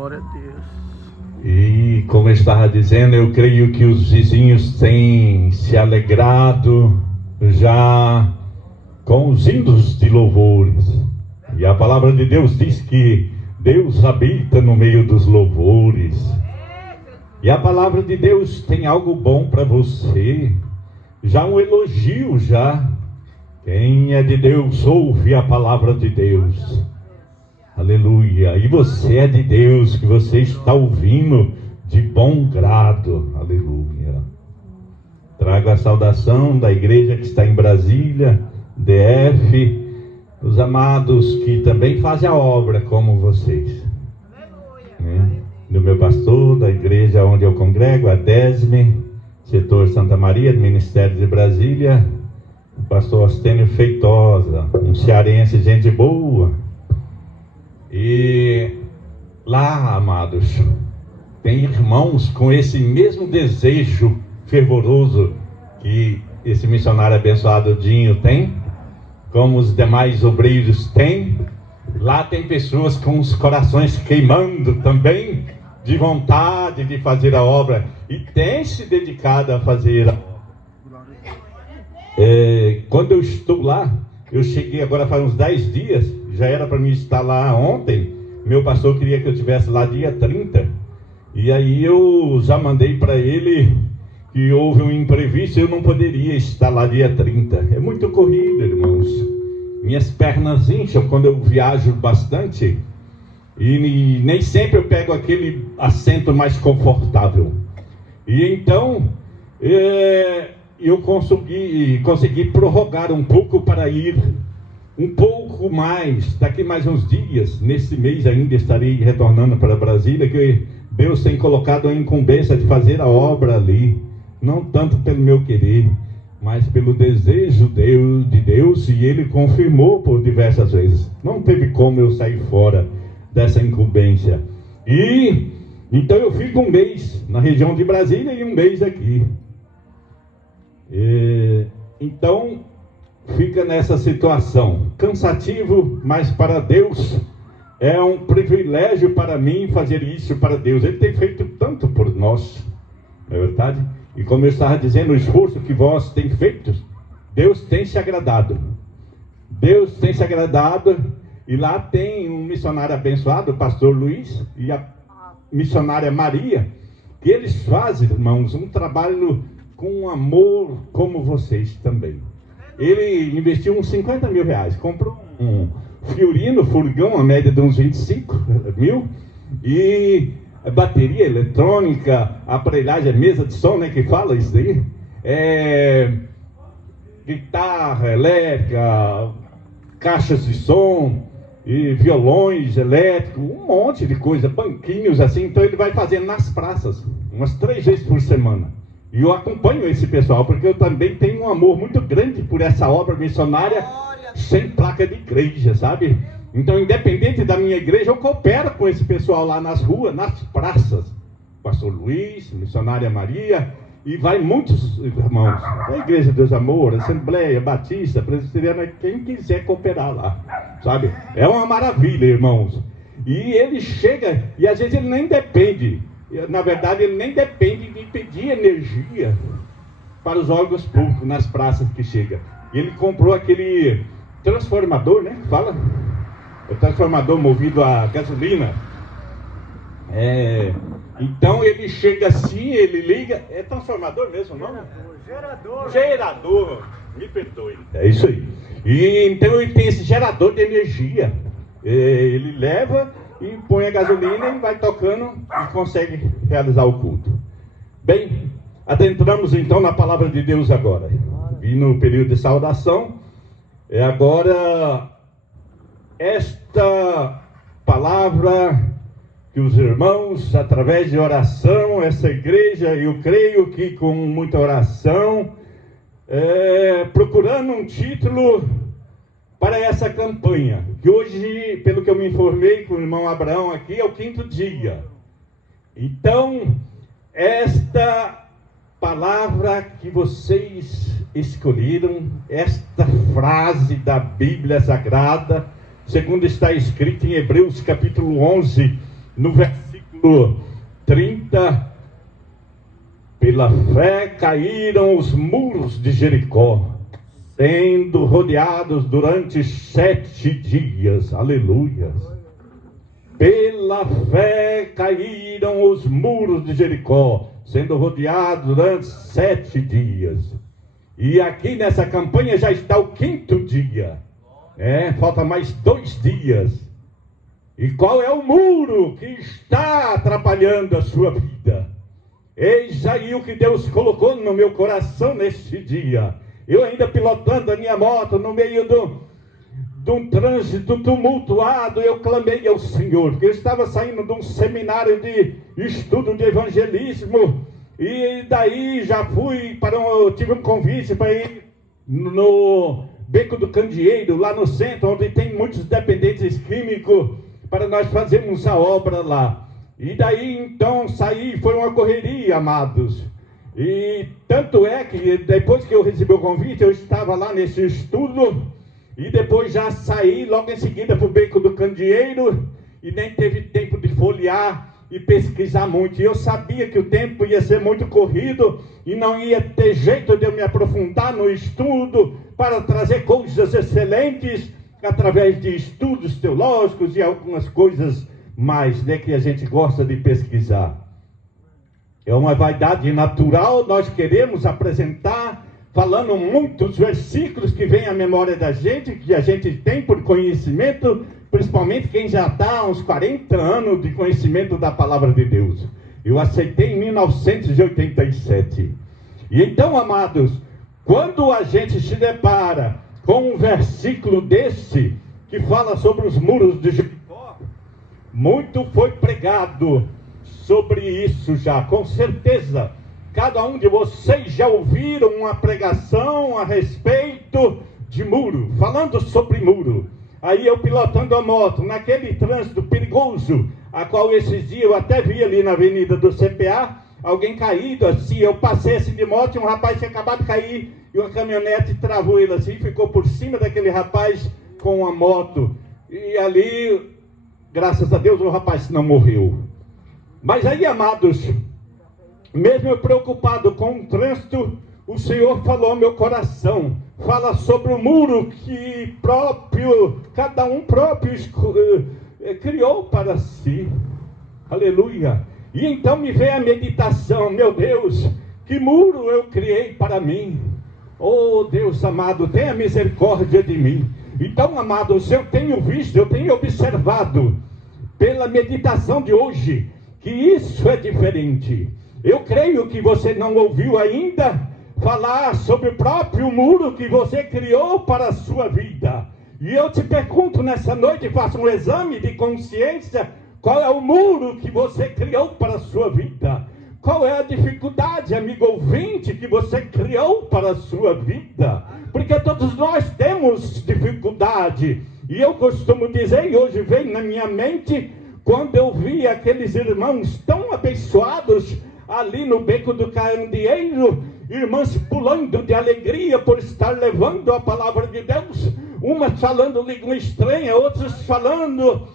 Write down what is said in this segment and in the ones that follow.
Glória a Deus. E como eu estava dizendo, eu creio que os vizinhos têm se alegrado já com os hinos de louvores. E a palavra de Deus diz que Deus habita no meio dos louvores. E a palavra de Deus tem algo bom para você. Já um elogio já. Quem é de Deus ouve a palavra de Deus. Aleluia. E você é de Deus, que você está ouvindo de bom grado. Aleluia. Trago a saudação da igreja que está em Brasília, DF, os amados que também fazem a obra como vocês. Do meu pastor, da igreja onde eu congrego, a DESME, setor Santa Maria, do Ministério de Brasília, o pastor Astênio Feitosa, um cearense, gente boa. E lá, amados, tem irmãos com esse mesmo desejo fervoroso que esse missionário abençoado Dinho tem, como os demais obreiros têm. Lá tem pessoas com os corações queimando também, de vontade de fazer a obra, e tem se dedicado a fazer a obra. Quando eu estou lá, eu cheguei agora faz uns 10 dias, já era para mim estar lá ontem, meu pastor queria que eu estivesse lá dia 30, e aí eu já mandei para ele que houve um imprevisto, eu não poderia estar lá dia 30, é muito corrido, irmãos, minhas pernas incham quando eu viajo bastante, e nem sempre eu pego aquele assento mais confortável, e então eu consegui prorrogar um pouco para ir um pouco mais, daqui mais uns dias, nesse mês ainda estarei retornando para Brasília, que Deus tem colocado a incumbência de fazer a obra ali, não tanto pelo meu querer, mas pelo desejo de Deus, e Ele confirmou por diversas vezes, não teve como eu sair fora dessa incumbência, e então eu fico um mês na região de Brasília e um mês aqui, então fica nessa situação, cansativo, mas para Deus é um privilégio para mim fazer isso para Deus. Ele tem feito tanto por nós, não é verdade? E como eu estava dizendo, o esforço que vós tem feito, Deus tem se agradado. Deus tem se agradado, e lá tem um missionário abençoado, o pastor Luiz, e a missionária Maria, que eles fazem, irmãos, um trabalho com amor como vocês também. Ele investiu uns 50 mil reais, comprou um Fiorino, furgão, a média de uns 25 mil, e bateria eletrônica, aparelhagem, mesa de som, né, que fala isso daí, guitarra elétrica, caixas de som, e violões elétricos, um monte de coisa, banquinhos assim. Então ele vai fazendo nas praças, umas 3 vezes por semana. E eu acompanho esse pessoal, porque eu também tenho um amor muito grande por essa obra missionária sem placa de igreja, sabe? Então, independente da minha igreja, eu coopero com esse pessoal lá nas ruas, nas praças. Pastor Luiz, missionária Maria, e vai muitos irmãos. A Igreja Deus Amor, Assembleia, Batista, Presbiteriana, quem quiser cooperar lá, sabe? É uma maravilha, irmãos. E ele chega, e às vezes ele nem depende. Na verdade, ele nem depende de pedir energia para os órgãos públicos nas praças que chega. E ele comprou aquele transformador, né? Fala? O transformador movido a gasolina. Então ele chega assim, ele liga. É transformador mesmo, não? Gerador. Me perdoe. É isso aí. E então ele tem esse gerador de energia. Ele leva e põe a gasolina e vai tocando e consegue realizar o culto. Bem, adentramos então na palavra de Deus agora. E no período de saudação, agora esta palavra que os irmãos, através de oração, essa igreja, eu creio que com muita oração, procurando um título para essa campanha, que hoje, pelo que eu me informei com o irmão Abraão aqui, é o 5º dia. Então, esta palavra que vocês escolheram, esta frase da Bíblia Sagrada, segundo está escrito em Hebreus capítulo 11, no versículo 30, pela fé caíram os muros de Jericó, sendo rodeados durante 7 dias. Aleluia. Pela fé caíram os muros de Jericó, sendo rodeados durante 7 dias. E aqui nessa campanha já está o 5º dia. Falta mais 2 dias. E qual é o muro que está atrapalhando a sua vida? Eis aí o que Deus colocou no meu coração neste dia. Eu ainda pilotando a minha moto no meio de um trânsito tumultuado, eu clamei ao Senhor, porque eu estava saindo de um seminário de estudo de evangelismo, e daí já fui tive um convite para ir no Beco do Candeeiro, lá no centro, onde tem muitos dependentes químicos, para nós fazermos a obra lá. E daí então saí, foi uma correria, amados. E tanto é que depois que eu recebi o convite, eu estava lá nesse estudo, e depois já saí logo em seguida para o Beco do Candeeiro, e nem teve tempo de folhear e pesquisar muito. E eu sabia que o tempo ia ser muito corrido, e não ia ter jeito de eu me aprofundar no estudo, para trazer coisas excelentes, através de estudos teológicos e algumas coisas mais, que a gente gosta de pesquisar. É uma vaidade natural, nós queremos apresentar, falando muitos versículos que vêm à memória da gente, que a gente tem por conhecimento, principalmente quem já está há uns 40 anos de conhecimento da palavra de Deus. Eu aceitei em 1987. E então, amados, quando a gente se depara com um versículo desse, que fala sobre os muros de Jericó, muito foi pregado sobre isso já, com certeza. Cada um de vocês já ouviram uma pregação a respeito de muro, falando sobre muro. Aí eu pilotando a moto, naquele trânsito perigoso, a qual esses dias eu até vi ali na avenida do CPA, alguém caído assim, eu passei assim de moto e um rapaz tinha acabado de cair, e uma caminhonete travou ele assim, ficou por cima daquele rapaz com a moto. E ali, graças a Deus, o rapaz não morreu. Mas aí, amados, mesmo eu preocupado com o trânsito, o Senhor falou ao meu coração, fala sobre o muro que cada um próprio criou para si. Aleluia. E então me veio a meditação, meu Deus, que muro eu criei para mim? Oh Deus amado, tenha misericórdia de mim. Então, amados, eu tenho visto, eu tenho observado, pela meditação de hoje, que isso é diferente. Eu creio que você não ouviu ainda falar sobre o próprio muro que você criou para a sua vida. E eu te pergunto nessa noite, faça um exame de consciência, qual é o muro que você criou para a sua vida? Qual é a dificuldade, amigo ouvinte, que você criou para a sua vida? Porque todos nós temos dificuldade. E eu costumo dizer, e hoje veio na minha mente, quando eu vi aqueles irmãos tão abençoados ali no Beco do Candeeiro, irmãs pulando de alegria por estar levando a palavra de Deus, umas falando língua estranha, outras falando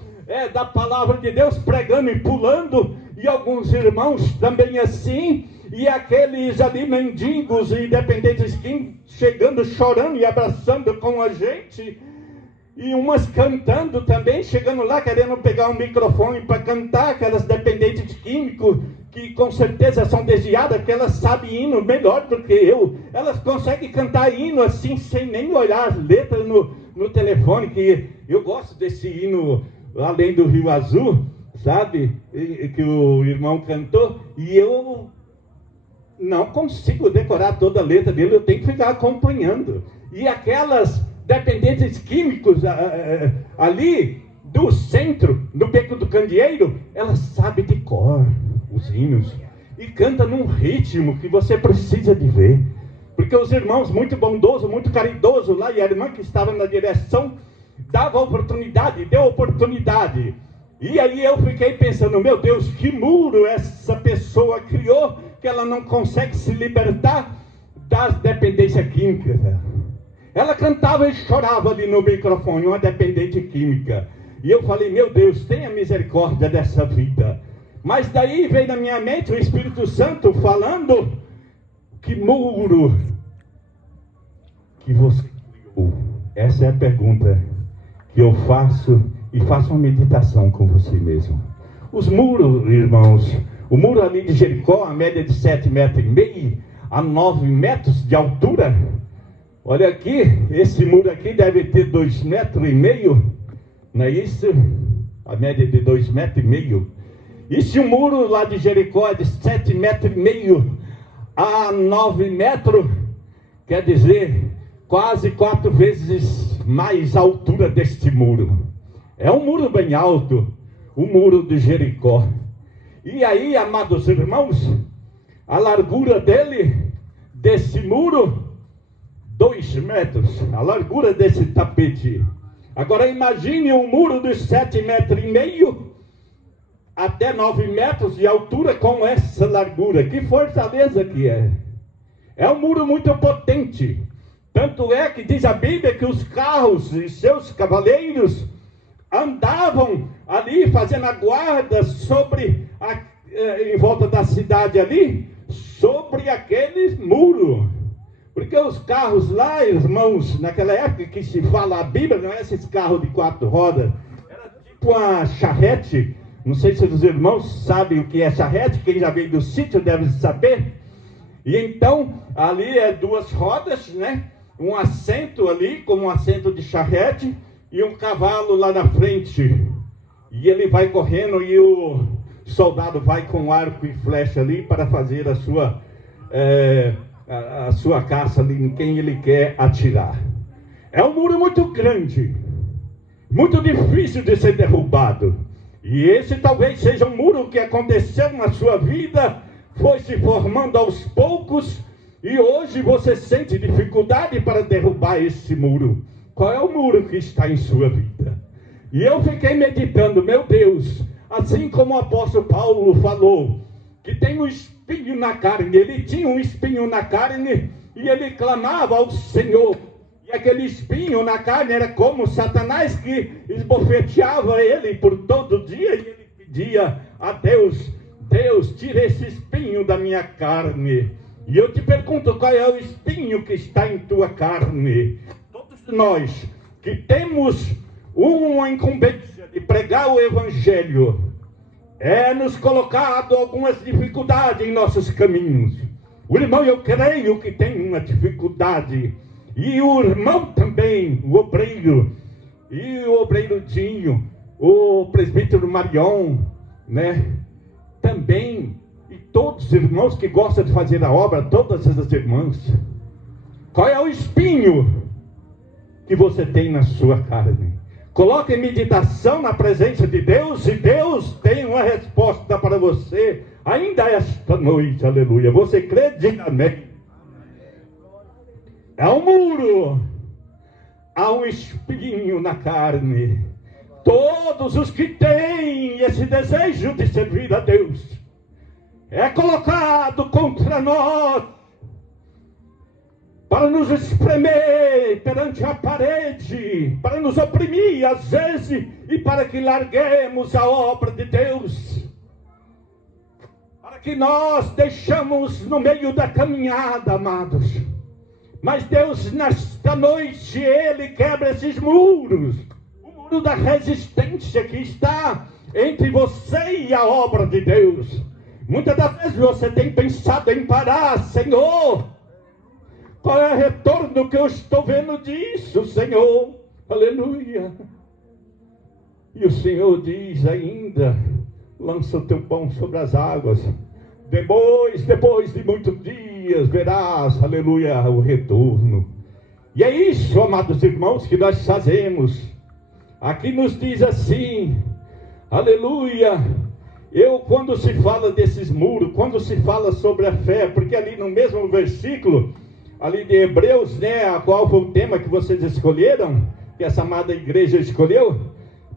da palavra de Deus, pregando e pulando, e alguns irmãos também assim, e aqueles ali mendigos e dependentes chegando, chorando e abraçando com a gente, e umas cantando também, chegando lá querendo pegar um microfone para cantar, aquelas dependentes químicos, que com certeza são desviadas, porque elas sabem hino melhor do que eu, elas conseguem cantar hino assim, sem nem olhar as letras no telefone, que eu gosto desse hino, Além do Rio Azul, sabe, que o irmão cantou, e eu não consigo decorar toda a letra dele, eu tenho que ficar acompanhando. E aquelas dependentes químicos ali do centro, no Beco do Candeeiro, elas sabem de cor os hinos e canta num ritmo que você precisa de ver, porque os irmãos muito bondosos, muito caridosos lá, e a irmã que estava na direção dava oportunidade, deu oportunidade. E aí eu fiquei pensando, meu Deus, que muro essa pessoa criou, que ela não consegue se libertar das dependências químicas. Ela cantava e chorava ali no microfone, uma dependente química. E eu falei, meu Deus, tenha misericórdia dessa vida. Mas daí veio na minha mente o Espírito Santo falando: que muro que você criou? Essa é a pergunta que eu faço, e faço uma meditação com você mesmo. Os muros, irmãos, o muro ali de Jericó, a média de 7,5 metros a 9 metros de altura. Olha aqui, esse muro aqui deve ter 2,5 metros, não é isso? A média de 2,5 metros. E se o muro lá de Jericó é de 7,5 metros a 9 metros, quer dizer, quase 4 vezes mais a altura deste muro. É um muro bem alto, o muro de Jericó. E aí, amados irmãos, a largura desse muro, 2 metros, a largura desse tapete. Agora imagine um muro de 7,5 metros até 9 metros de altura com essa largura. Que fortaleza que é! É um muro muito potente. Tanto é que diz a Bíblia que os carros e seus cavaleiros andavam ali fazendo a guarda em volta da cidade ali, sobre aquele muro. Porque os carros lá, irmãos, naquela época que se fala a Bíblia, não é esses carros de 4 rodas, era tipo uma charrete. Não sei se os irmãos sabem o que é charrete, quem já veio do sítio deve saber. E então, ali é 2 rodas, né? Um assento ali, como um assento de charrete, e um cavalo lá na frente. E ele vai correndo e o soldado vai com arco e flecha ali para fazer a sua caça ali em quem ele quer atirar. É um muro muito grande, muito difícil de ser derrubado. E esse talvez seja um muro que aconteceu na sua vida, foi se formando aos poucos, e hoje você sente dificuldade para derrubar esse muro. Qual é o muro que está em sua vida? E eu fiquei meditando, meu Deus, assim como o apóstolo Paulo falou, que tem um espinho na carne, ele tinha um espinho na carne, e ele clamava ao Senhor. E aquele espinho na carne era como Satanás que esbofeteava ele por todo dia, e ele pedia a Deus: Deus, tira esse espinho da minha carne. E eu te pergunto, qual é o espinho que está em tua carne? Todos nós que temos uma incumbência de pregar o Evangelho, nos colocado algumas dificuldades em nossos caminhos. O irmão, eu creio que tem uma dificuldade, e o irmão também, o obreiro, e o obreiro Dinho, o presbítero Marion, né? Também, e todos os irmãos que gostam de fazer a obra, todas essas irmãs. Qual é o espinho que você tem na sua carne? Coloque em meditação na presença de Deus, e Deus tem uma resposta para você, ainda esta noite, aleluia. Você crê? Diga amém. É um muro, há um espinho na carne. Todos os que têm esse desejo de servir a Deus, é colocado contra nós, para nos espremer perante a parede, para nos oprimir às vezes, e para que larguemos a obra de Deus, para que nós deixamos no meio da caminhada, amados. Mas Deus, nesta noite, Ele quebra esses muros, o muro da resistência que está entre você e a obra de Deus. Muitas das vezes você tem pensado em parar: Senhor, qual é o retorno que eu estou vendo disso, Senhor? Aleluia. E o Senhor diz ainda: lança o teu pão sobre as águas. Depois de muitos dias, verás, aleluia, o retorno. E é isso, amados irmãos, que nós fazemos. Aqui nos diz assim, aleluia. Quando se fala desses muros, quando se fala sobre a fé, porque ali no mesmo versículo, ali de Hebreus, né, a qual foi o tema que vocês escolheram, que essa amada igreja escolheu,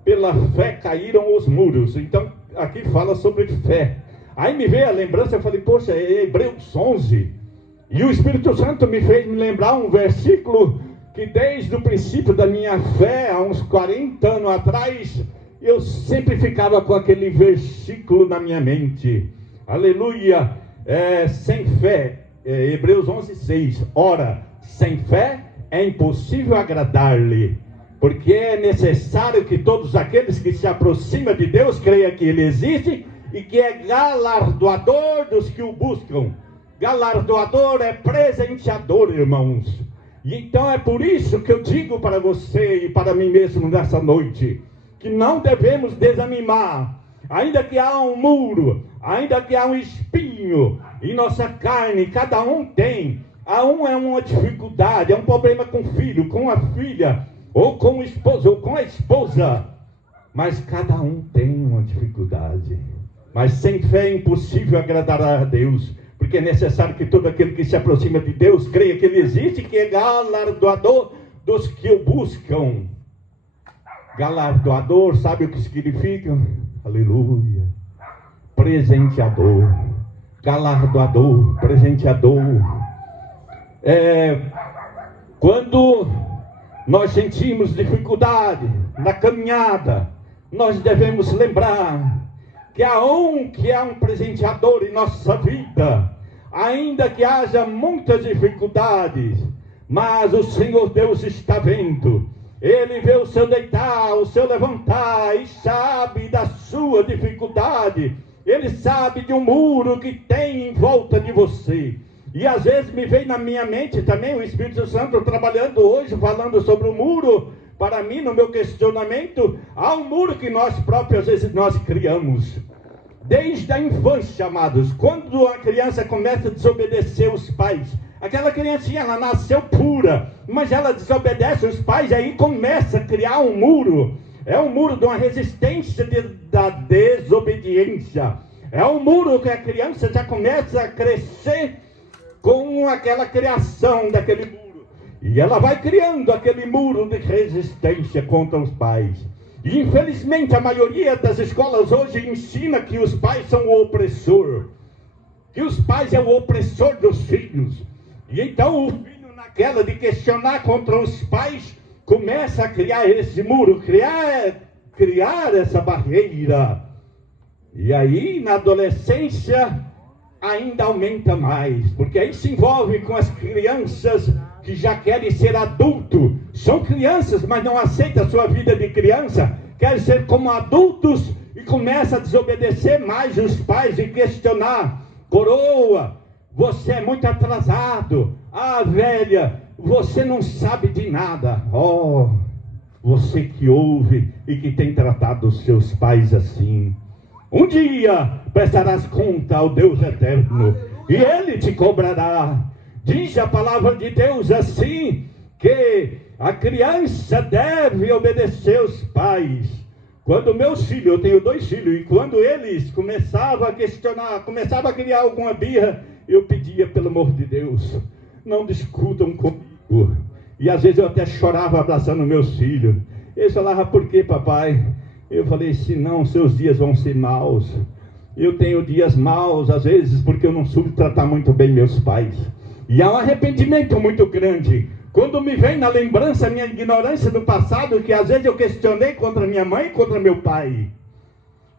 pela fé caíram os muros. Então, aqui fala sobre fé. Aí me veio a lembrança, eu falei, poxa, é Hebreus 11. E o Espírito Santo me fez me lembrar um versículo que desde o princípio da minha fé, há uns 40 anos atrás, eu sempre ficava com aquele versículo na minha mente. Aleluia! Sem fé, Hebreus 11:6. Ora, sem fé é impossível agradar-lhe, porque é necessário que todos aqueles que se aproximam de Deus creiam que Ele existe e que é galardoador dos que o buscam. Galardoador é presenteador, irmãos. E então é por isso que eu digo para você e para mim mesmo nessa noite, que não devemos desanimar, ainda que há um muro, ainda que há um espinho em nossa carne, cada um tem. A um é uma dificuldade, é um problema com o filho, com a filha, ou com o esposo, ou com a esposa. Mas cada um tem uma dificuldade. Mas sem fé é impossível agradar a Deus, porque é necessário que todo aquele que se aproxima de Deus creia que Ele existe, que é galardoador dos que o buscam. Galardoador, sabe o que significa? Aleluia. Presenteador. Galardoador, presenteador. Quando nós sentimos dificuldade na caminhada, nós devemos lembrar que há um presenteador em nossa vida, ainda que haja muitas dificuldades, mas o Senhor Deus está vendo. Ele vê o seu deitar, o seu levantar, e sabe da sua dificuldade. Ele sabe de um muro que tem em volta de você. E às vezes me vem na minha mente também o Espírito Santo trabalhando hoje, falando sobre o muro. Para mim, no meu questionamento, há um muro que nós próprios, às vezes, nós criamos. Desde a infância, amados, quando a criança começa a desobedecer os pais, aquela criancinha, ela nasceu pura, mas ela desobedece os pais, e aí começa a criar um muro. É um muro de uma resistência da desobediência. É um muro que a criança já começa a crescer com aquela criação daquele muro. E ela vai criando aquele muro de resistência contra os pais. E infelizmente a maioria das escolas hoje ensina que os pais são o opressor. Que os pais é o opressor dos filhos. E então o filho, naquela de questionar contra os pais, começa a criar esse muro, criar essa barreira. E aí na adolescência ainda aumenta mais, porque aí se envolve com as crianças que já querem ser adulto. São crianças, mas não aceitam a sua vida de criança, querem ser como adultos e começa a desobedecer mais os pais e questionar. Coroa, você é muito atrasado. Ah, velha, você não sabe de nada. Oh, você que ouve e que tem tratado os seus pais assim, um dia prestarás conta ao Deus eterno, e Ele te cobrará. Diz a palavra de Deus assim, que a criança deve obedecer os pais. Quando meus filhos, eu tenho 2 filhos, e quando eles começavam a questionar, começavam a criar alguma birra, eu pedia, pelo amor de Deus, não discutam comigo. E às vezes eu até chorava abraçando meus filhos. Eles falavam, por que, papai? Eu falei, senão seus dias vão ser maus. Eu tenho dias maus, às vezes, porque eu não soube tratar muito bem meus pais. E há um arrependimento muito grande. Quando me vem na lembrança a minha ignorância do passado, que às vezes eu questionei contra minha mãe e contra meu pai.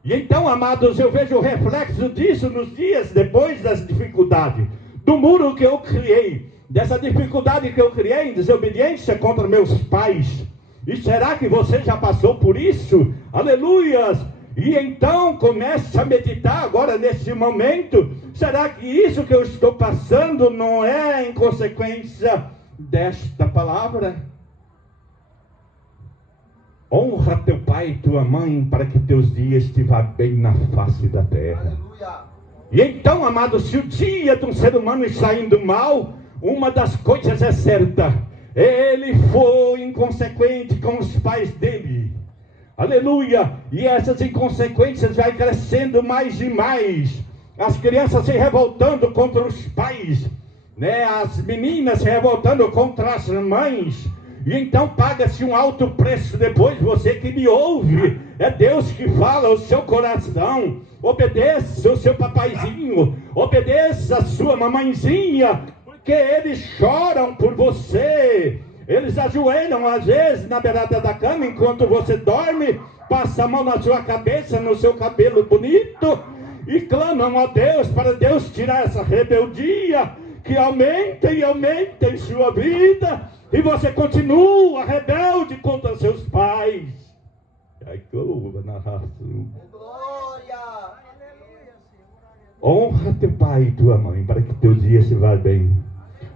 E então, amados, eu vejo o reflexo disso nos dias depois das dificuldades. Do muro que eu criei, dessa dificuldade que eu criei em desobediência contra meus pais. E será que você já passou por isso? Aleluias! E então comece a meditar agora nesse momento. Será que isso que eu estou passando não é em consequência desta palavra? Honra teu pai e tua mãe, para que teus dias te vá bem na face da terra. Aleluia. E então, amado, se o dia de um ser humano está indo mal, uma das coisas é certa: ele foi inconsequente com os pais dele. Aleluia! E essas inconsequências vai crescendo mais e mais. As crianças se revoltando contra os pais, né? As meninas se revoltando contra as mães. E então paga-se um alto preço depois. Você que me ouve, é Deus que fala ao seu coração. Obedeça o seu papaizinho, obedeça a sua mamãezinha, porque eles choram por você. Eles ajoelham às vezes na beirada da cama enquanto você dorme, passa a mão na sua cabeça, no seu cabelo bonito, e clamam a Deus para Deus tirar essa rebeldia que aumenta e aumenta em sua vida, e você continua rebelde contra seus pais. Honra teu pai e tua mãe para que teu dia se vá bem.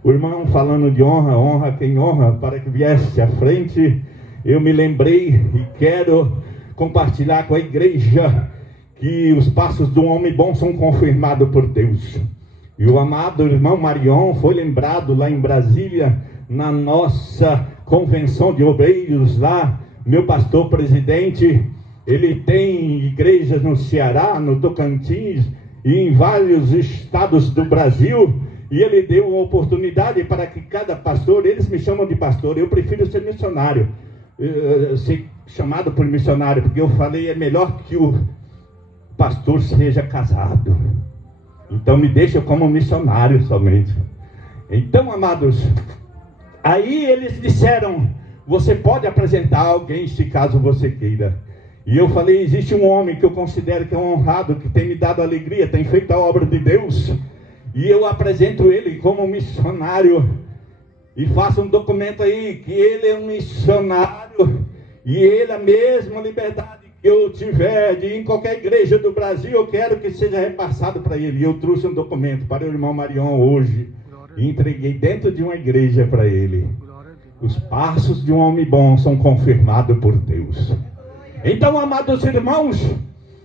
O irmão falando de honra, honra quem honra, para que viesse à frente, eu me lembrei e quero compartilhar com a igreja que os passos de um homem bom são confirmados por Deus. E o amado irmão Marion foi lembrado lá em Brasília, na nossa convenção de obreiros lá, meu pastor presidente, ele tem igrejas no Ceará, no Tocantins e em vários estados do Brasil, e ele deu uma oportunidade para que cada pastor, eles me chamam de pastor, eu prefiro ser missionário, ser chamado por missionário, porque eu falei, é melhor que o pastor seja casado. Então me deixa como missionário somente. Então, amados, aí eles disseram, você pode apresentar alguém se caso você queira. E eu falei, existe um homem que eu considero que é um honrado, que tem me dado alegria, tem feito a obra de Deus, e eu apresento ele como missionário, e faço um documento aí, que ele é um missionário, e ele, a mesma liberdade que eu tiver de ir em qualquer igreja do Brasil, eu quero que seja repassado para ele. E eu trouxe um documento para o irmão Marion hoje, e entreguei dentro de uma igreja para ele. Os passos de um homem bom são confirmados por Deus. Então, amados irmãos,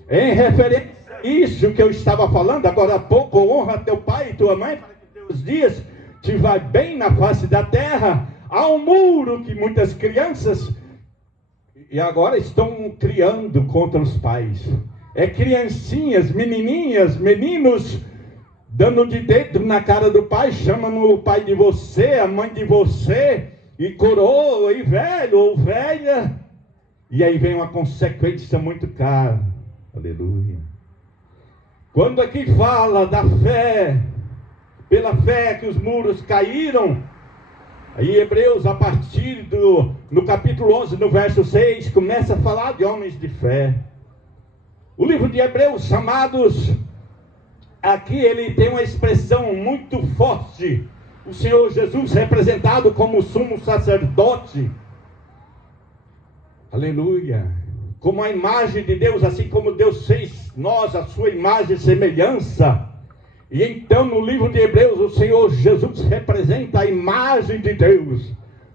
em referência a isso que eu estava falando agora há pouco, honra teu pai e tua mãe, para que teus dias te vá bem na face da terra. Há um muro que muitas crianças e agora estão criando contra os pais. É criancinhas, menininhas, meninos, dando de dedo na cara do pai, chamam o pai de você, a mãe de você, e coroa, e velho ou velha. E aí vem uma consequência muito cara. Aleluia. Quando aqui fala da fé, pela fé que os muros caíram, aí Hebreus, a partir no capítulo 11, no verso 6, começa a falar de homens de fé. O livro de Hebreus, amados, aqui ele tem uma expressão muito forte. O Senhor Jesus representado como sumo sacerdote. Aleluia. Como a imagem de Deus, assim como Deus fez nós, a sua imagem e semelhança. E então no livro de Hebreus, o Senhor Jesus representa a imagem de Deus.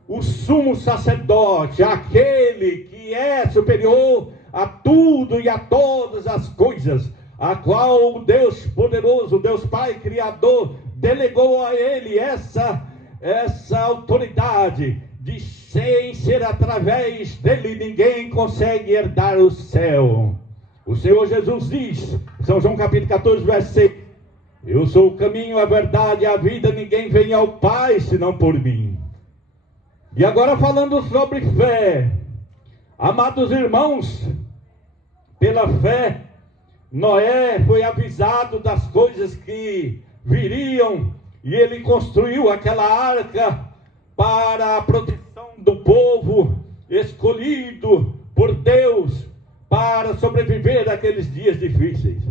O sumo sacerdote, aquele que é superior a tudo e a todas as coisas, a qual o Deus poderoso, Deus Pai Criador, delegou a ele essa autoridade de sem ser através dele ninguém consegue herdar o céu. O Senhor Jesus diz, São João capítulo 14, verso 6, eu sou o caminho, a verdade e a vida, ninguém vem ao Pai senão por mim. E agora falando sobre fé, amados irmãos, pela fé, Noé foi avisado das coisas que viriam, e ele construiu aquela arca para a proteção do povo escolhido por Deus para sobreviver àqueles dias difíceis.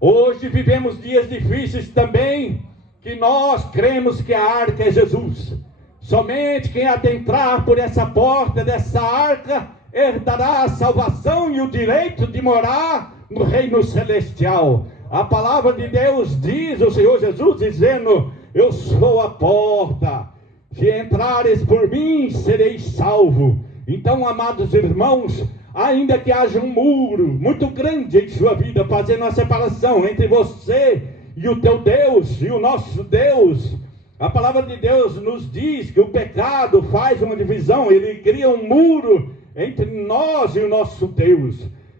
Hoje vivemos dias difíceis também, que nós cremos que a arca é Jesus. Somente quem adentrar por essa porta dessa arca herdará a salvação e o direito de morar no reino celestial. A palavra de Deus diz, o Senhor Jesus dizendo, eu sou a porta, se entrares por mim sereis salvo. Então, amados irmãos, ainda que haja um muro muito grande em sua vida, fazendo a separação entre você e o teu Deus e o nosso Deus, a palavra de Deus nos diz que o pecado faz uma divisão, ele cria um muro entre nós e o nosso Deus.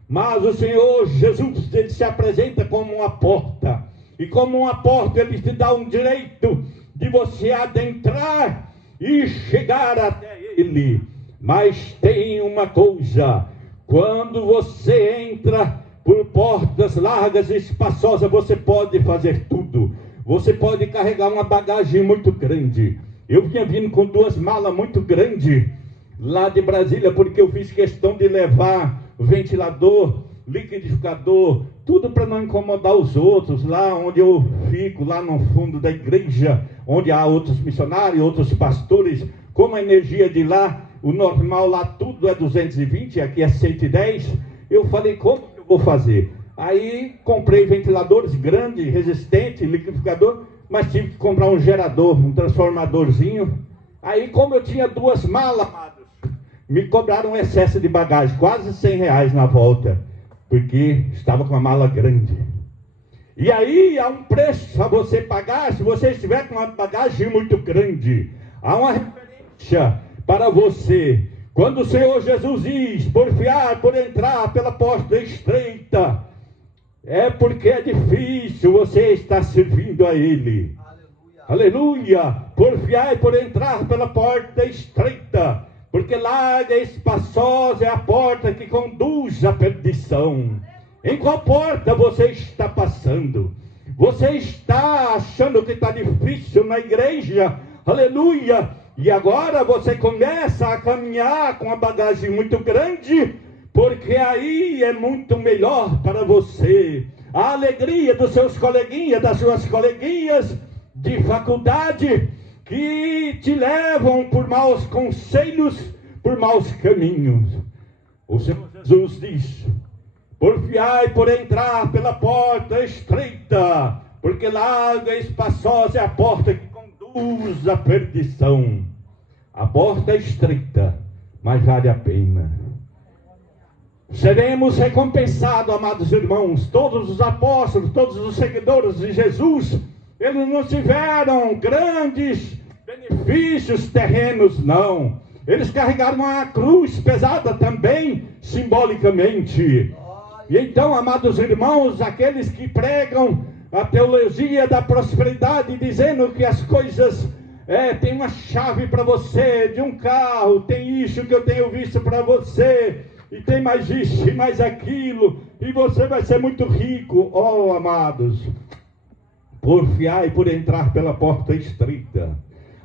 Mas o Senhor Jesus, ele se apresenta como uma porta, e como uma porta ele te dá um direito de você adentrar e chegar até ele. Mas tem uma coisa, quando você entra por portas largas e espaçosas, você pode fazer tudo. Você pode carregar uma bagagem muito grande. Eu vinha vindo com 2 malas muito grandes lá de Brasília, porque eu fiz questão de levar ventilador, liquidificador, tudo para não incomodar os outros. Lá onde eu fico, lá no fundo da igreja, onde há outros missionários, outros pastores, como a energia de lá, o normal lá tudo é 220, aqui é 110, eu falei, como eu vou fazer? Aí comprei ventiladores grandes, resistentes, liquidificador, mas tive que comprar um gerador, um transformadorzinho. Aí como eu tinha 2 malas, amados, me cobraram um excesso de bagagem, quase R$100 na volta, porque estava com uma mala grande. E aí há um preço a você pagar, se você estiver com uma bagagem muito grande. Há uma referência para você. Quando o Senhor Jesus diz, porfiar por entrar pela porta estreita, é porque é difícil você estar servindo a Ele. Aleluia! Aleluia! Porfiar por entrar pela porta estreita, porque larga e espaçosa é a porta que conduz à perdição. Em qual porta você está passando? Você está achando que está difícil na igreja? Aleluia! E agora você começa a caminhar com uma bagagem muito grande, porque aí é muito melhor para você. A alegria dos seus coleguinhas, das suas coleguinhas de faculdade, que te levam por maus conselhos, por maus caminhos. O Senhor Jesus diz, porfiai por entrar pela porta estreita, porque larga e espaçosa é a porta que conduz à perdição. A porta é estreita, mas vale a pena. Seremos recompensados, amados irmãos. Todos os apóstolos, todos os seguidores de Jesus, eles não tiveram grandes benefícios terrenos, não. Eles carregaram uma cruz pesada também, simbolicamente. E então, amados irmãos, aqueles que pregam a teologia da prosperidade, dizendo que as coisas tem uma chave para você, de um carro, tem isso que eu tenho visto para você, e tem mais isso e mais aquilo, e você vai ser muito rico. Oh, amados, porfiai por entrar pela porta estreita.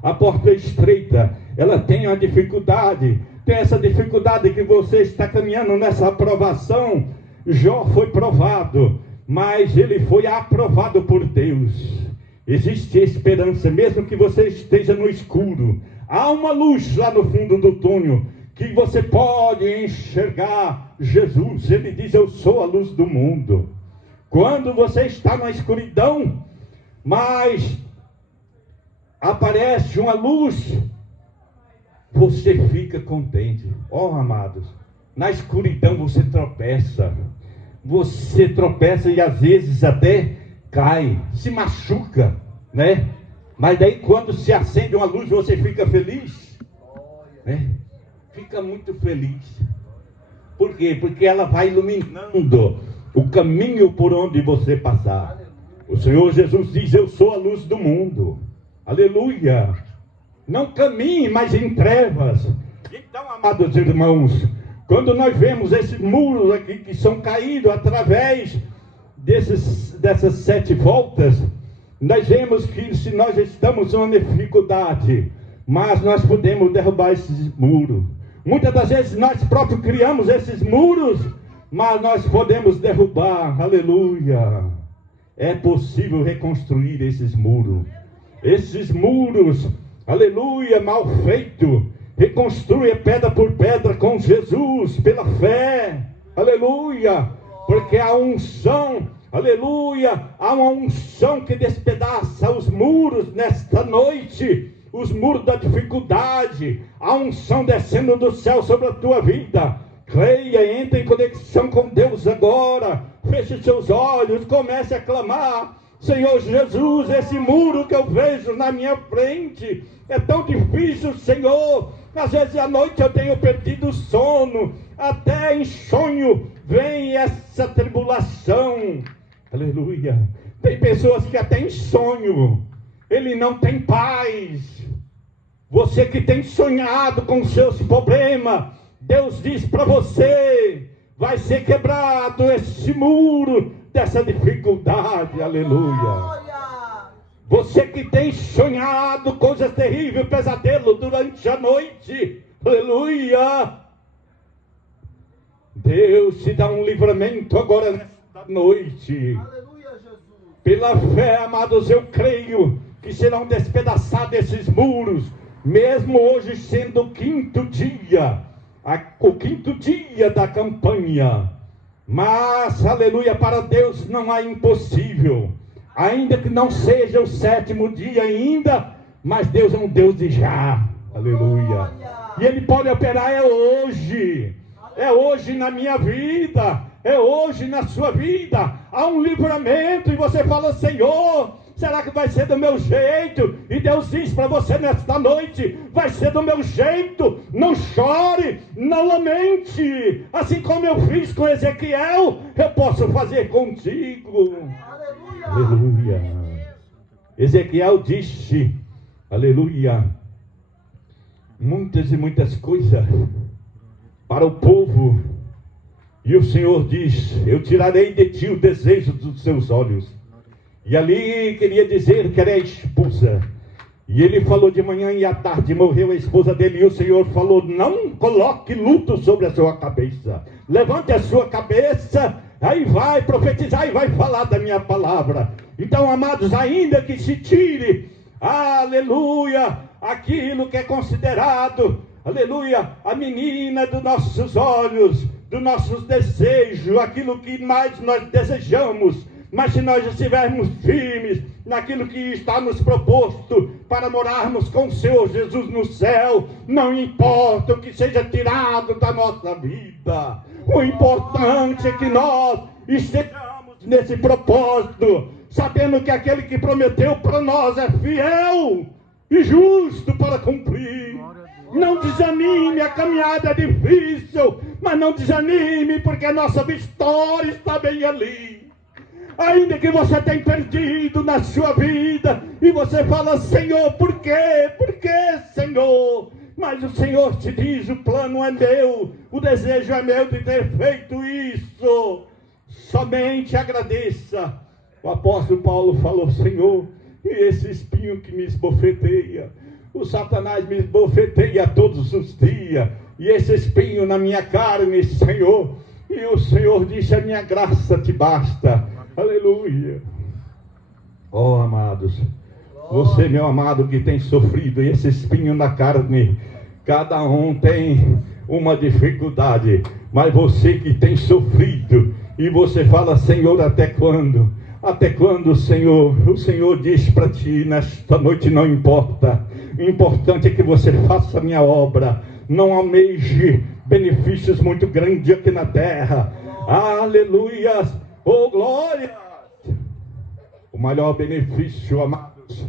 A porta estreita, ela tem uma dificuldade, tem essa dificuldade que você está caminhando nessa aprovação. Jó foi provado, mas ele foi aprovado por Deus. Existe esperança, mesmo que você esteja no escuro. Há uma luz lá no fundo do túnel, que você pode enxergar Jesus. Ele diz, eu sou a luz do mundo. Quando você está na escuridão, mas aparece uma luz, você fica contente. Oh, amados, na escuridão você tropeça. Você tropeça e às vezes até cai, se machuca, né? Mas daí quando se acende uma luz, você fica feliz, né? Fica muito feliz. Por quê? Porque ela vai iluminando o caminho por onde você passar. O Senhor Jesus diz, eu sou a luz do mundo. Aleluia! Não caminhe mais em trevas. Então, amados irmãos, quando nós vemos esses muros aqui que são caídos através dessas 7 voltas, nós vemos que se nós estamos em uma dificuldade, mas nós podemos derrubar esses muros. Muitas das vezes nós próprios criamos esses muros, mas nós podemos derrubar. Aleluia! É possível reconstruir esses muros. Esses muros, aleluia, mal feito, reconstrua pedra por pedra com Jesus, pela fé. Aleluia! Porque a unção, aleluia, há uma unção que despedaça os muros nesta noite, os muros da dificuldade, a unção descendo do céu sobre a tua vida. Creia, entre em conexão com Deus agora, feche seus olhos, comece a clamar, Senhor Jesus, esse muro que eu vejo na minha frente, é tão difícil, Senhor, às vezes à noite eu tenho perdido o sono, até em sonho vem essa tribulação. Aleluia! Tem pessoas que até em sonho ele não tem paz. Você que tem sonhado com seus problemas, Deus diz para você, vai ser quebrado esse muro dessa dificuldade. Aleluia! Você que tem sonhado coisas terríveis, pesadelo durante a noite, aleluia! Deus te dá um livramento agora nesta noite. Aleluia, Jesus. Pela fé, amados, eu creio que serão despedaçados esses muros, mesmo hoje sendo o quinto dia da campanha. Mas, aleluia, para Deus não há impossível. Ainda que não seja o 7º dia ainda, mas Deus é um Deus de já. Aleluia. E Ele pode operar hoje. É hoje na minha vida. É hoje na sua vida. Há um livramento e você fala: Senhor, será que vai ser do meu jeito? E Deus diz para você nesta noite: vai ser do meu jeito. Não chore, não lamente. Assim como eu fiz com Ezequiel, eu posso fazer contigo. Aleluia. Aleluia. Ezequiel disse, aleluia, muitas e muitas coisas para o povo. E o Senhor diz: eu tirarei de ti o desejo dos seus olhos. E ali queria dizer que era a esposa. E ele falou de manhã e à tarde morreu a esposa dele. E o Senhor falou: não coloque luto sobre a sua cabeça. Levante a sua cabeça, aí vai profetizar e vai falar da minha palavra. Então, amados, ainda que se tire, aleluia, aquilo que é considerado, aleluia, a menina dos nossos olhos, dos nossos desejos, aquilo que mais nós desejamos. Mas se nós estivermos firmes naquilo que está nos proposto para morarmos com o Senhor Jesus no céu, não importa o que seja tirado da nossa vida. O importante é que nós estejamos nesse propósito, sabendo que aquele que prometeu para nós é fiel e justo para cumprir. Não desanime, a caminhada é difícil, mas não desanime, porque a nossa vitória está bem ali. Ainda que você tenha perdido na sua vida, e você fala: Senhor, por quê? Por quê, Senhor? Mas o Senhor te diz: o plano é meu, o desejo é meu de ter feito isso. Somente agradeça. O apóstolo Paulo falou: Senhor, e esse espinho que me esbofeteia, o Satanás me esbofeteia todos os dias, e esse espinho na minha carne, Senhor. E o Senhor disse: a minha graça te basta. Aleluia. Oh, amados, você, meu amado, que tem sofrido esse espinho na carne, cada um tem uma dificuldade, mas você que tem sofrido, e você fala: Senhor, até quando? Até quando, Senhor? O Senhor diz para ti nesta noite: não importa, o importante é que você faça a minha obra. Não almeje benefícios muito grandes aqui na terra. Aleluia. Oh, glória! O maior benefício, amados,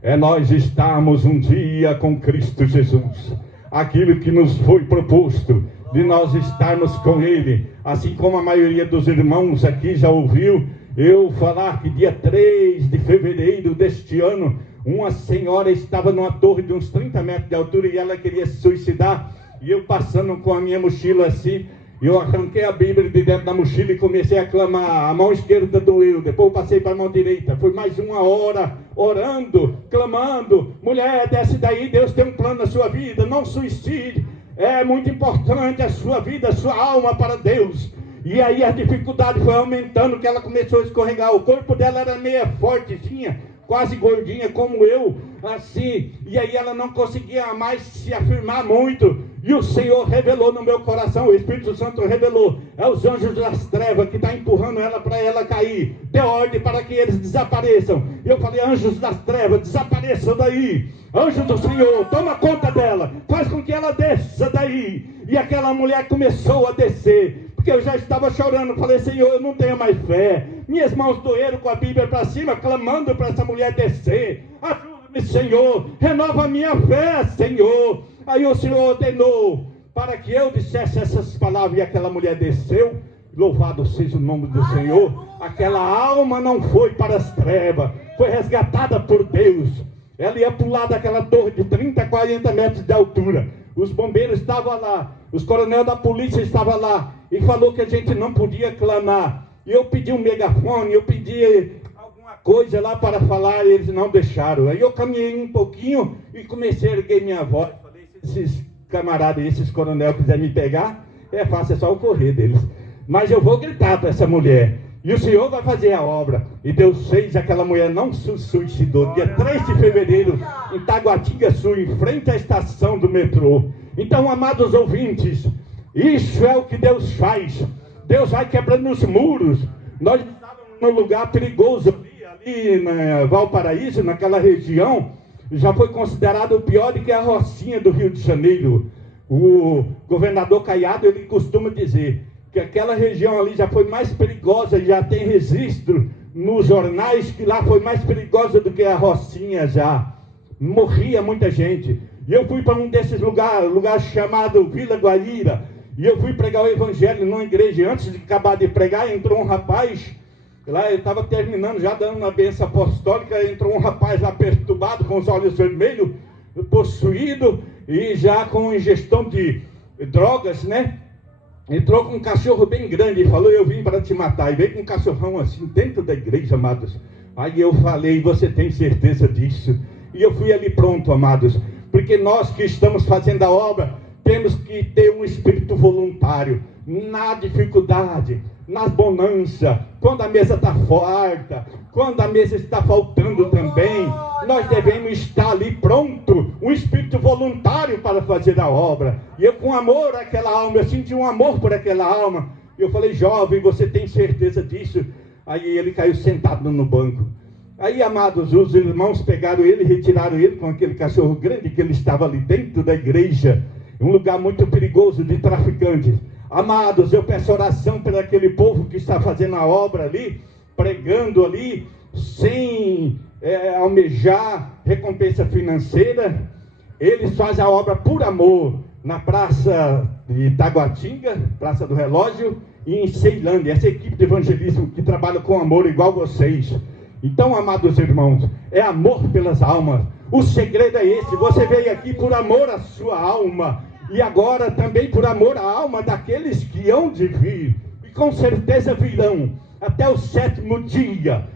é nós estarmos um dia com Cristo Jesus. Aquilo que nos foi proposto, de nós estarmos com Ele. Assim como a maioria dos irmãos aqui já ouviu eu falar que dia 3 de fevereiro deste ano, uma senhora estava numa torre de uns 30 metros de altura e ela queria se suicidar. E eu passando com a minha mochila assim, eu arranquei a Bíblia de dentro da mochila e comecei a clamar. A mão esquerda doeu, depois eu passei para a mão direita. Foi mais uma hora orando, clamando: mulher, desce daí, Deus tem um plano na sua vida, não suicide. É muito importante a sua vida, a sua alma para Deus. E aí a dificuldade foi aumentando, que ela começou a escorregar. O corpo dela era meio fortezinha, quase gordinha como eu, assim. E aí ela não conseguia mais se afirmar muito. E o Senhor revelou no meu coração, o Espírito Santo revelou: é os anjos das trevas que estão empurrando ela para ela cair. Deu ordem para que eles desapareçam. E eu falei: anjos das trevas, desapareçam daí. Anjo do Senhor, toma conta dela, faz com que ela desça daí. E aquela mulher começou a descer, porque eu já estava chorando. Falei: Senhor, eu não tenho mais fé. Minhas mãos doeram com a Bíblia para cima, clamando para essa mulher descer. Ajuda-me, Senhor, renova a minha fé, Senhor. Aí o Senhor ordenou para que eu dissesse essas palavras, e aquela mulher desceu. Louvado seja o nome do Senhor. Aquela alma não foi para as trevas, foi resgatada por Deus. Ela ia pular daquela torre de 30, 40 metros de altura. Os bombeiros estavam lá, os coronéis da polícia estavam lá, e falou que a gente não podia clamar. E eu pedi um megafone, eu pedi alguma coisa lá para falar, e eles não deixaram. Aí eu caminhei um pouquinho e comecei a erguer minha voz. Falei: se esses camaradas, esses coronéis quiserem me pegar, é fácil, é só eu correr deles. Mas eu vou gritar para essa mulher, e o Senhor vai fazer a obra. E Deus fez, aquela mulher não se suicidou. Dia 3 de fevereiro, em Taguatinga Sul, em frente à estação do metrô. Então, amados ouvintes, isso é o que Deus faz. Deus vai quebrando os muros. Nós estávamos num lugar perigoso ali na Valparaíso, naquela região. Já foi considerado o pior do que a Rocinha do Rio de Janeiro. O governador Caiado, ele costuma dizer que aquela região ali já foi mais perigosa, já tem registro nos jornais que lá foi mais perigosa do que a Rocinha já. Morria muita gente. E eu fui para um desses lugar chamado Vila Guaíra, e eu fui pregar o evangelho numa igreja. Antes de acabar de pregar, entrou um rapaz, lá eu estava terminando, já dando uma bênção apostólica, entrou um rapaz lá perturbado, com os olhos vermelhos, possuído, e já com ingestão de drogas, né? Entrou com um cachorro bem grande e falou: eu vim para te matar. E veio com um cachorrão assim dentro da igreja, amados. Aí eu falei: você tem certeza disso? E eu fui ali pronto, amados, porque nós que estamos fazendo a obra temos que ter um espírito voluntário. Na dificuldade, na bonança, quando a mesa está farta, quando a mesa está faltando também, nós devemos estar ali pronto, um espírito voluntário para fazer a obra. E eu, com amor àquela alma, eu senti um amor por aquela alma. Eu falei: jovem, você tem certeza disso? Aí ele caiu sentado no banco. Aí, amados, os irmãos pegaram ele e retiraram ele com aquele cachorro grande, que ele estava ali dentro da igreja, um lugar muito perigoso de traficantes. Amados, eu peço oração por aquele povo que está fazendo a obra ali, pregando ali, sem almejar recompensa financeira. Eles fazem a obra por amor, na praça de Taguatinga, Praça do Relógio, e em Ceilândia. Essa equipe de evangelismo que trabalha com amor igual vocês. Então, amados irmãos, é amor pelas almas. O segredo é esse: você veio aqui por amor à sua alma, e agora também por amor à alma daqueles que hão de vir, e com certeza virão, até o 7º dia.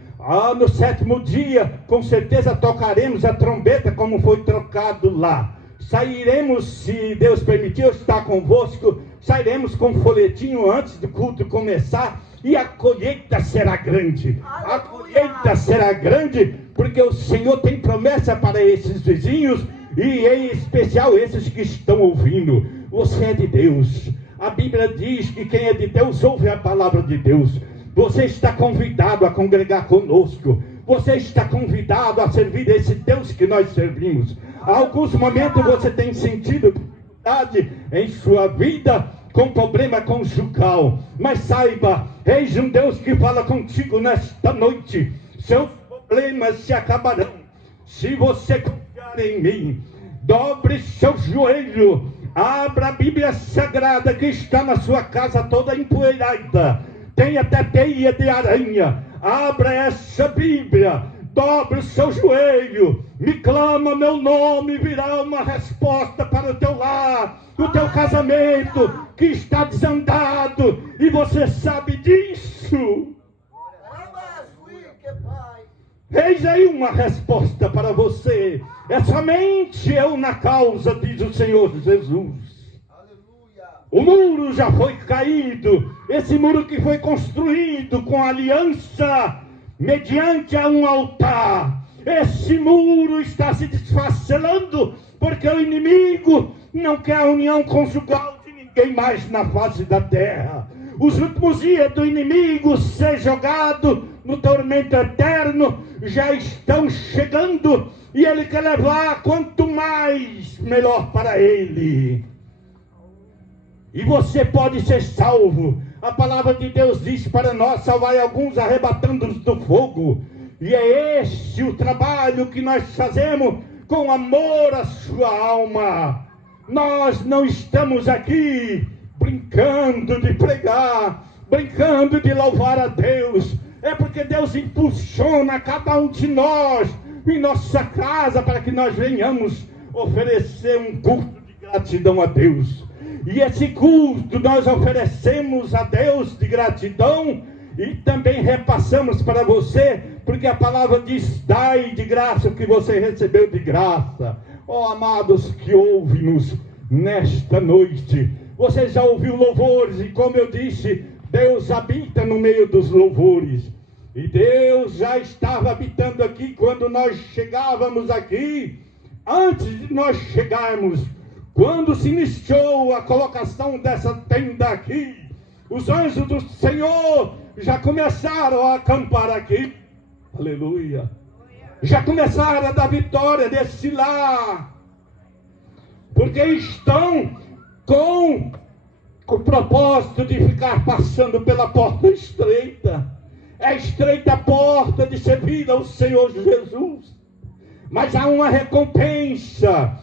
No 7º dia, com certeza tocaremos a trombeta, como foi trocado lá. Sairemos, se Deus permitir, eu estar convosco, sairemos com um folhetinho antes do culto começar, e a colheita será grande. A colheita será grande, porque o Senhor tem promessa para esses vizinhos, e em especial esses que estão ouvindo. Você é de Deus. A Bíblia diz que quem é de Deus ouve a palavra de Deus. Você está convidado a congregar conosco. Você está convidado a servir esse Deus que nós servimos. Há alguns momentos você tem sentido dificuldade em sua vida, com problema conjugal, mas saiba, eis um Deus que fala contigo nesta noite. Seus problemas se acabarão se você confiar em mim. Dobre seu joelho, abra a Bíblia Sagrada que está na sua casa toda empoeirada, tem até teia de aranha. Abra essa Bíblia, dobre o seu joelho, me clama meu nome, virá uma resposta para o teu lar, o teu casamento que está desandado, e você sabe disso. Eis aí uma resposta para você: é somente eu na causa, diz o Senhor Jesus. O muro já foi caído, esse muro que foi construído com aliança, mediante a um altar. Esse muro está se desfacelando, porque o inimigo não quer a união conjugal de ninguém mais na face da terra. Os últimos dias do inimigo ser jogado no tormento eterno já estão chegando, e ele quer levar quanto mais, melhor para ele. E você pode ser salvo. A palavra de Deus diz para nós: salvar alguns arrebatando-os do fogo. E é esse o trabalho que nós fazemos com amor à sua alma. Nós não estamos aqui brincando de pregar, brincando de louvar a Deus. É porque Deus impulsiona cada um de nós em nossa casa para que nós venhamos oferecer um culto de gratidão a Deus. E esse culto nós oferecemos a Deus de gratidão e também repassamos para você, porque a palavra diz: dai de graça o que você recebeu de graça. Ó amados que ouvem-nos nesta noite, Você já ouviu louvores, e como eu disse, Deus habita no meio dos louvores. E Deus já estava habitando aqui quando nós chegávamos aqui. Antes de nós chegarmos, quando se iniciou a colocação dessa tenda aqui, os anjos do Senhor já começaram a acampar aqui. Aleluia. Já começaram a dar vitória desse lar. Porque estão com o propósito de ficar passando pela porta estreita. É estreita a porta de servir ao Senhor Jesus. Mas há uma recompensa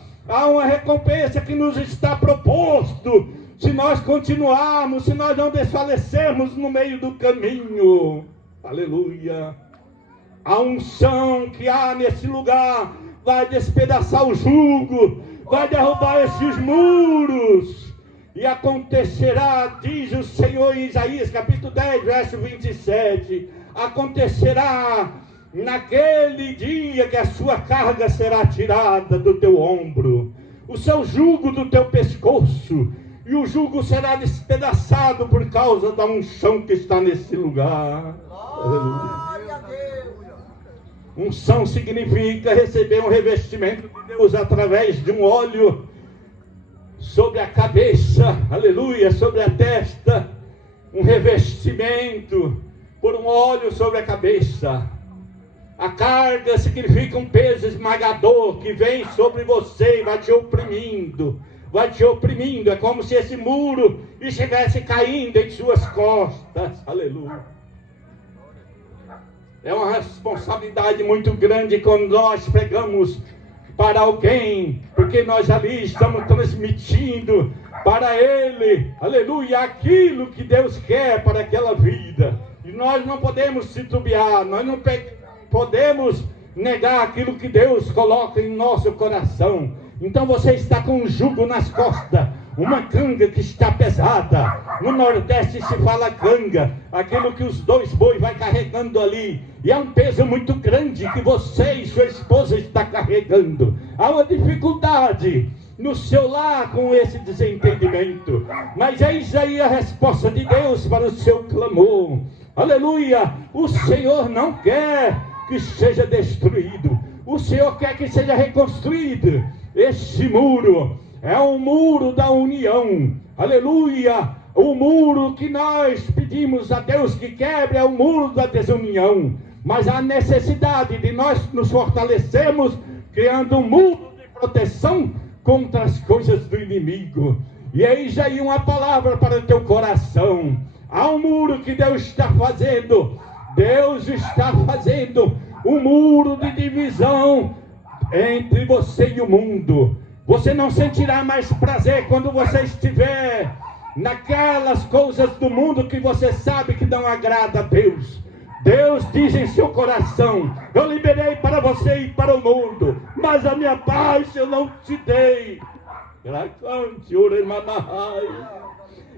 que nos está proposto, se nós continuarmos, se nós não desfalecermos no meio do caminho. Aleluia. A unção que há nesse lugar vai despedaçar o jugo, vai derrubar esses muros. E acontecerá, diz o Senhor em Isaías capítulo 10, verso 27, acontecerá naquele dia que a sua carga será tirada do teu ombro, o seu jugo do teu pescoço, e o jugo será despedaçado por causa da unção que está nesse lugar. Glória a Deus. Unção significa receber um revestimento de Deus através de um óleo sobre a cabeça, aleluia, sobre a testa, um revestimento por um óleo sobre a cabeça. A carga significa um peso esmagador que vem sobre você e vai te oprimindo, é como se esse muro estivesse caindo em suas costas, aleluia. É uma responsabilidade muito grande quando nós pregamos para alguém, porque nós ali estamos transmitindo para ele, aleluia, aquilo que Deus quer para aquela vida. E nós não podemos titubear, nós não podemos negar aquilo que Deus coloca em nosso coração. Então você está com um jugo nas costas, uma canga que está pesada. No Nordeste se fala canga, aquilo que os dois bois vai carregando ali, e é um peso muito grande que você e sua esposa está carregando. Há uma dificuldade no seu lar com esse desentendimento, mas eis aí a resposta de Deus para o seu clamor. Aleluia. O Senhor não quer que seja destruído, o Senhor quer que seja reconstruído. Este muro é um muro da união, aleluia. O muro que nós pedimos a Deus que quebre é o muro da desunião, mas há necessidade de nós nos fortalecermos, criando um muro de proteção contra as coisas do inimigo. E eis aí uma palavra para o teu coração. Há um muro que Deus está fazendo um muro de divisão entre você e o mundo. Você não sentirá mais prazer quando você estiver naquelas coisas do mundo que você sabe que não agrada a Deus. Deus diz em seu coração: eu liberei para você e para o mundo, mas a minha paz eu não te dei.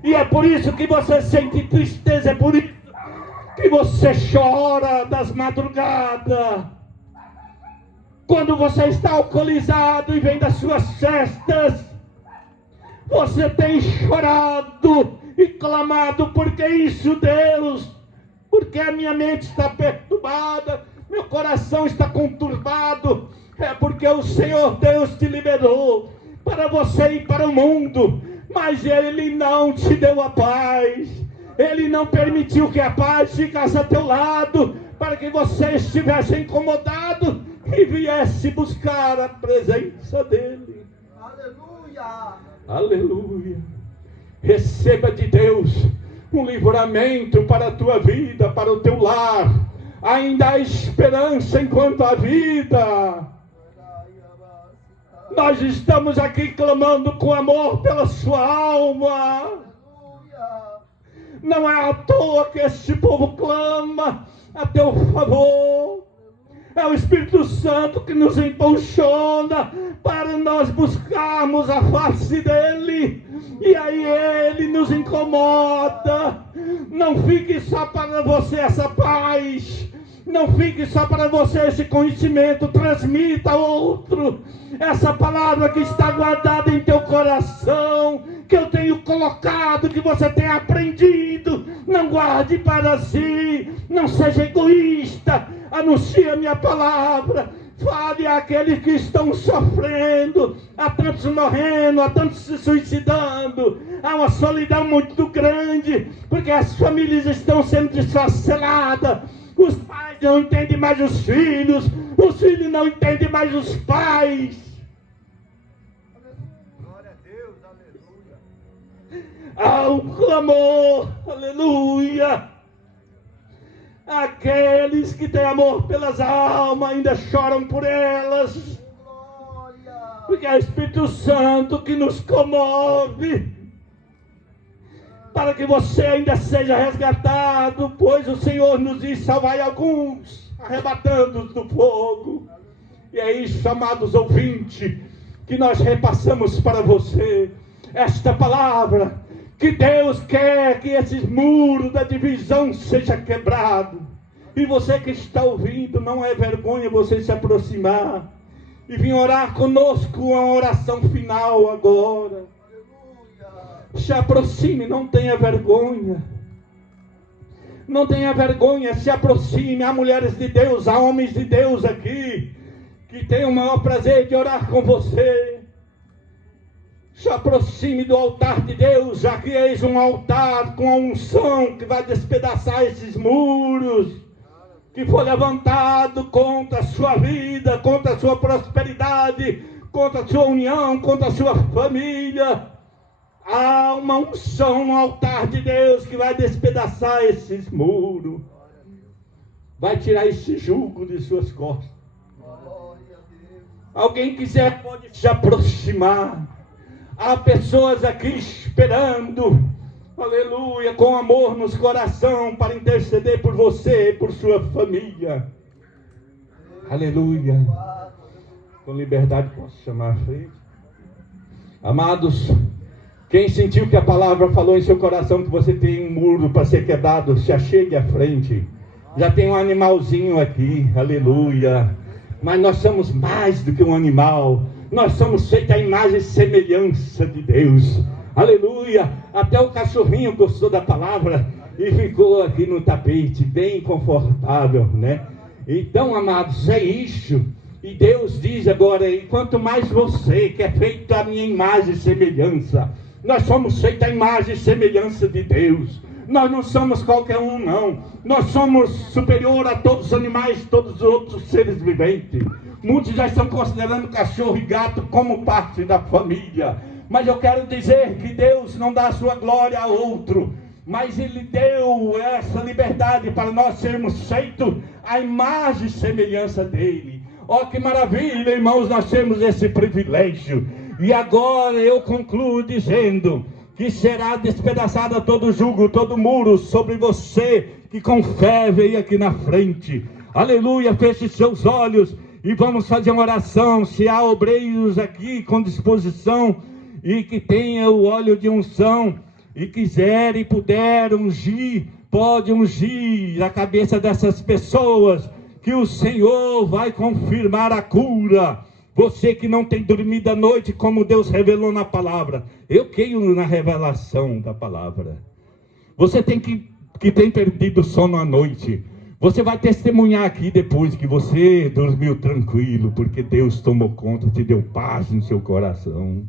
E é por isso que você sente tristeza, é por isso que você chora das madrugadas. Quando você está alcoolizado e vem das suas festas, você tem chorado e clamado: porque isso, Deus? Porque a minha mente está perturbada, meu coração está conturbado. É porque o Senhor Deus te liberou para você e para o mundo, mas Ele não te deu a paz. Ele não permitiu que a paz ficasse a teu lado, para que você estivesse incomodado e viesse buscar a presença dEle. Aleluia! Aleluia! Receba de Deus um livramento para a tua vida, para o teu lar. Ainda há esperança enquanto há vida. Nós estamos aqui clamando com amor pela sua alma. Não é à toa que este povo clama a teu favor. É o Espírito Santo que nos impulsiona para nós buscarmos a face dEle. E aí Ele nos incomoda. Não fique só para você essa paz. Não fique só para você esse conhecimento, transmita a outro essa palavra que está guardada em teu coração, que eu tenho colocado, que você tem aprendido. Não guarde para si, não seja egoísta, anuncie a minha palavra. Fale àqueles que estão sofrendo, há tantos morrendo, há tantos se suicidando, há uma solidão muito grande, porque as famílias estão sendo desfaceladas, os pais não entendem mais os filhos não entendem mais os pais. Glória a Deus, aleluia. Há um clamor, aleluia. Aqueles que têm amor pelas almas ainda choram por elas, porque é o Espírito Santo que nos comove, para que você ainda seja resgatado, pois o Senhor nos diz: salvai alguns, arrebatando-os do fogo. E é isso, amados ouvintes, que nós repassamos para você esta palavra, que Deus quer que esses muros da divisão sejam quebrados. E você que está ouvindo, não é vergonha você se aproximar e vir orar conosco uma oração final agora. Se aproxime, não tenha vergonha. Não tenha vergonha, se aproxime. Há mulheres de Deus, há homens de Deus aqui, que têm o maior prazer de orar com você. Se aproxime do altar de Deus, já que eis um altar com a unção que vai despedaçar esses muros, que foi levantado contra a sua vida, contra a sua prosperidade, contra a sua união, contra a sua família. Há uma unção no altar de Deus que vai despedaçar esses muros, vai tirar esse jugo de suas costas. Alguém quiser pode se aproximar. Há pessoas aqui esperando, aleluia, com amor nos coração, para interceder por você e por sua família. Aleluia. Com liberdade posso chamar a frente. Amados, quem sentiu que a palavra falou em seu coração que você tem um muro para ser quebrado, se achegue à frente. Já tem um animalzinho aqui, aleluia. Mas nós somos mais do que um animal. Nós somos feitos à imagem e semelhança de Deus. Aleluia. Até o cachorrinho gostou da palavra e ficou aqui no tapete, bem confortável, né? Então, amados, é isso. E Deus diz agora: e quanto mais você, que é feito à minha imagem e semelhança. Nós somos feitos à imagem e semelhança de Deus. Nós não somos qualquer um, não. Nós somos superior a todos os animais, todos os outros seres viventes. Muitos já estão considerando cachorro e gato como parte da família. Mas eu quero dizer que Deus não dá a sua glória a outro, mas Ele deu essa liberdade para nós sermos feitos à imagem e semelhança dEle. Oh, que maravilha, irmãos, nós temos esse privilégio. E agora eu concluo dizendo que será despedaçado todo jugo, todo muro sobre você que com fé veio aqui na frente. Aleluia, feche seus olhos e vamos fazer uma oração. Se há obreiros aqui com disposição e que tenha o óleo de unção e quiser e puder ungir, pode ungir a cabeça dessas pessoas, que o Senhor vai confirmar a cura. Você que não tem dormido à noite, como Deus revelou na palavra. Eu creio na revelação da palavra. Você tem que tem perdido sono à noite. Você vai testemunhar aqui depois que você dormiu tranquilo, porque Deus tomou conta, te deu paz no seu coração.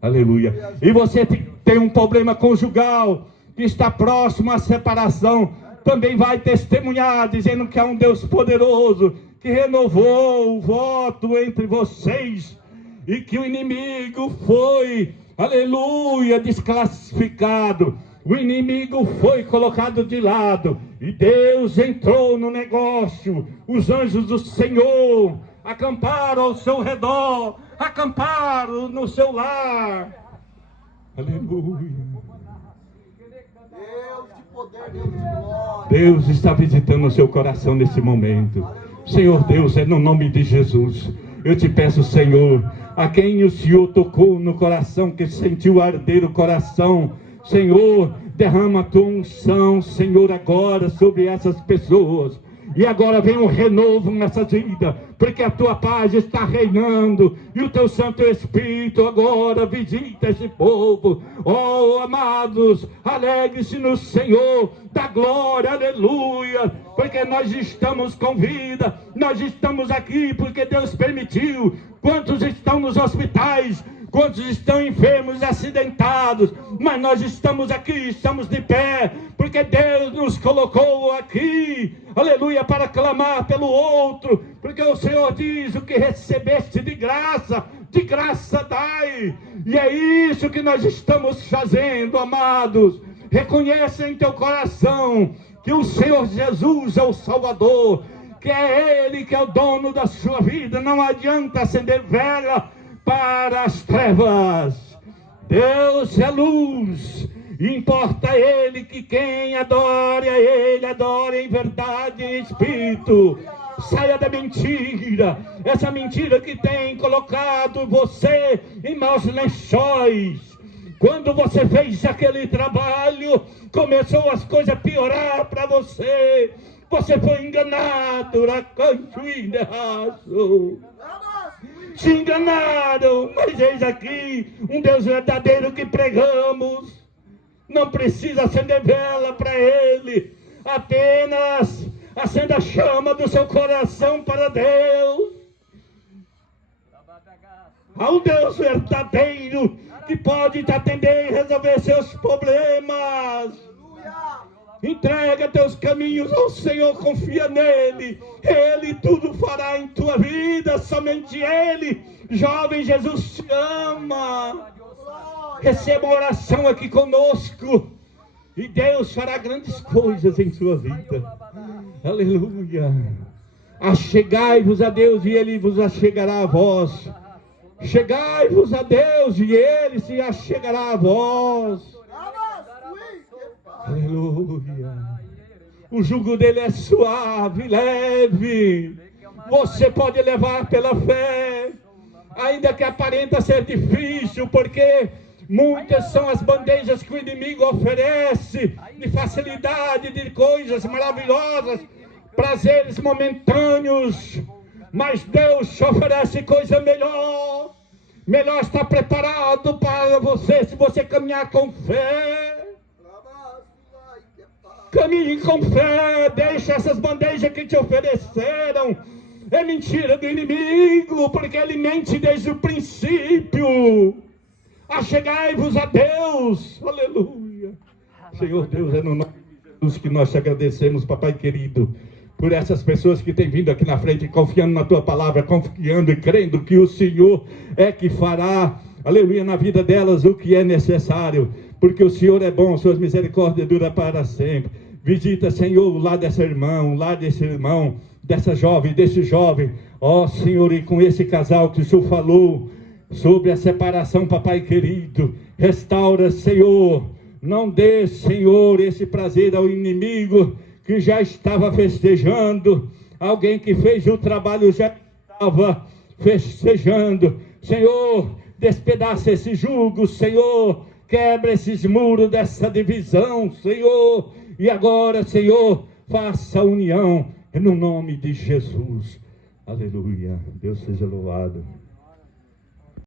Aleluia. E você tem um problema conjugal, que está próximo à separação, também vai testemunhar, dizendo que há um Deus poderoso, que renovou o voto entre vocês, e que o inimigo foi, aleluia, desclassificado, o inimigo foi colocado de lado, e Deus entrou no negócio. Os anjos do Senhor acamparam ao seu redor, acamparam no seu lar. Aleluia. Deus está visitando o seu coração nesse momento. Senhor Deus, é no nome de Jesus. Eu te peço, Senhor, a quem o Senhor tocou no coração, que sentiu arder o coração, Senhor, derrama a tua unção, Senhor, agora sobre essas pessoas. E agora vem um renovo nessa vida, porque a tua paz está reinando, e o teu Santo Espírito agora visita esse povo. Oh, amados, alegre-se no Senhor, dá glória, aleluia, porque nós estamos com vida, nós estamos aqui porque Deus permitiu. Quantos estão nos hospitais? Quantos estão enfermos, acidentados? Mas nós estamos aqui, estamos de pé, porque Deus nos colocou aqui, aleluia, para clamar pelo outro, porque o Senhor diz: o que recebeste de graça dai. E é isso que nós estamos fazendo, amados. Reconheça em teu coração que o Senhor Jesus é o Salvador, que é Ele que é o dono da sua vida. Não adianta acender vela para as trevas. Deus é luz, importa a Ele que quem adore a Ele, adore em verdade e em espírito. Saia da mentira, essa mentira que tem colocado você em maus lençóis. Quando você fez aquele trabalho, começou as coisas a piorar para você. Você foi enganado, te enganaram, mas eis aqui um Deus verdadeiro que pregamos. Não precisa acender vela para Ele, apenas acenda a chama do seu coração para Deus. Há um Deus verdadeiro que pode te atender e resolver seus problemas. Entrega teus caminhos ao Senhor, confia nele, Ele tudo fará em tua vida, somente Ele. Jovem, Jesus te ama. Receba uma oração aqui conosco, e Deus fará grandes coisas em sua vida. Aleluia. Achegai-vos a Deus e Ele vos achegará a vós. Chegai-vos a Deus e Ele se achegará a vós. Aleluia. O jugo dele é suave, leve. Você pode levar pela fé, ainda que aparenta ser difícil, porque muitas são as bandejas que o inimigo oferece, de facilidade, de coisas maravilhosas, prazeres momentâneos. Mas Deus te oferece coisa melhor. Melhor está preparado para você se você caminhar com fé. Caminhe com fé, deixa essas bandejas que te ofereceram. É mentira do inimigo, porque ele mente desde o princípio. Achegai-vos a Deus, aleluia. Senhor Deus, é no nome de Jesus que nós te agradecemos, papai querido, por essas pessoas que têm vindo aqui na frente, confiando na tua palavra, confiando e crendo que o Senhor é que fará, aleluia, na vida delas o que é necessário, porque o Senhor é bom, suas misericórdias duram para sempre. Visita, Senhor, o lar dessa irmã, o lar desse irmão, dessa jovem, desse jovem, ó Senhor, e com esse casal que o Senhor falou sobre a separação, papai querido, restaura, Senhor, não dê, Senhor, esse prazer ao inimigo que já estava festejando, alguém que fez o trabalho já estava festejando. Senhor, despedaça esse jugo, Senhor, quebra esses muros dessa divisão, Senhor, e agora, Senhor, faça a união no nome de Jesus. Aleluia. Deus seja louvado.